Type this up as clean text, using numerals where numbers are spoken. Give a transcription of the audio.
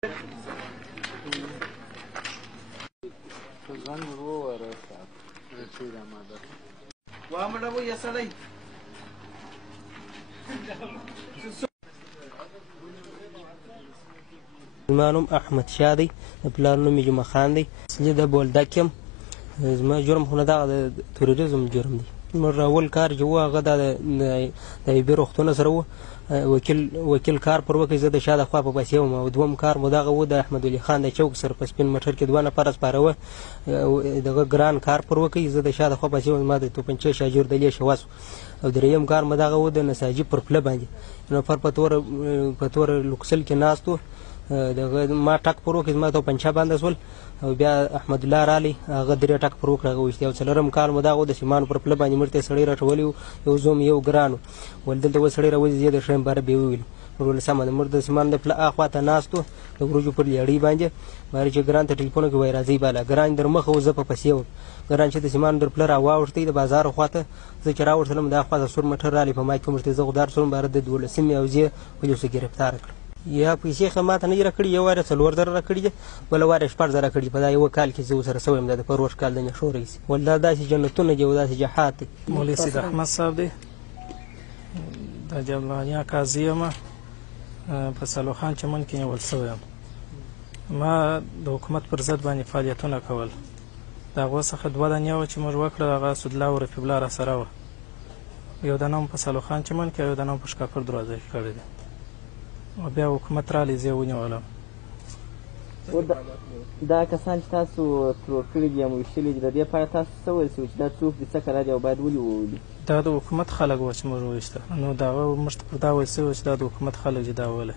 زما نوم احمد شاه دی، د پلار نوم یې جمعه خان دی. اصلي د بولدک یم. زما جرم خو نه دغه د توریزم جرم دی. زموږ اول کار چې و هغه دا د یوې روغتونه سره و. وکیل کار پر وکړ، زه د شا د خوا په پسې وم. او دوم کار مو دغه و د احمدولي خان د چوک سره په سپین موټر کې 2 نفره سپاره. دغه ګران کار پر وکړ، زه د شا د خوا پسې وم. ما د توپنچې شاجور دلې شواس. او دریم کار مو دغه و د نساجي پر پله باندې نفر په توره لوکسل کې ناست و. دغه ما ټک پر وکړ، زما توپنچه بنده سول. او بیا احمد الله رالی، هغه 3 ټک پر وکړ، هغه ویشتې. او څلورم کال مو دغه و د سیمانو پر پله باندې موږ ته سړی راټولی و، یو زوم یو ګران و. ول دلته و سړی راوځي، زه د ښیم باره بیا وویل ورول سمه ده. موږ د سیمانو د پله اخوا ته ناست و، د وریجو پر لیړۍ باندې. بارې چې ګران ته ټلیفون وکړ، وایي راځئ بالا. ګران در مخه و، زه په پسې وم. ګران چې د سیمانو در پله را واوښتی د بازار خوا ته. زه چې راوښتلم دا خوا ته سور موټر رالی، په ما کې موږ ته زه غدار شوم. باره د 12 او زه پولیسو ګرفتاره کړم. یا پیسې خو ما ته نه دي راکړي، یو واره 4 زره راکړي دي، بله واره 4 زره راکړي. په دا یوه کال کې زه ورسره سوی یم، دا د پروش کال د نښو رئیس. ول دا داسې جنتونه دي او داسې جهاد دی. مولوي سید احمد صاحب دی، د جبلانیا قاضي یم. په سلوخان چمن کې نیول سوی یم. ما د حکومت پر ضد باندې فعالیتونه کول. د هغو څخه 2 دنې وه چې موږ وکړه، هغه اسدالله او رفیع الله راسره وه. یو دانه هم په سلوخان چمن کې، یو دانه هم په شکاپور دروازه کې کړی دی. او بیا حکومت رالی، زه یې ونیولم. دا کسان چې تاسو ترور کړي دي یا ویشتلي دي، د دې په اړه تاسو څه ویل شوي چې دا څوک دي، څه کلا دي او باید ولې وولي؟ دا د حکومت خلک وه چې موږ وویشته. نو د هغه موږ ته پر دا ویل شوي چې دا د حکومت خلک چې دا ولی.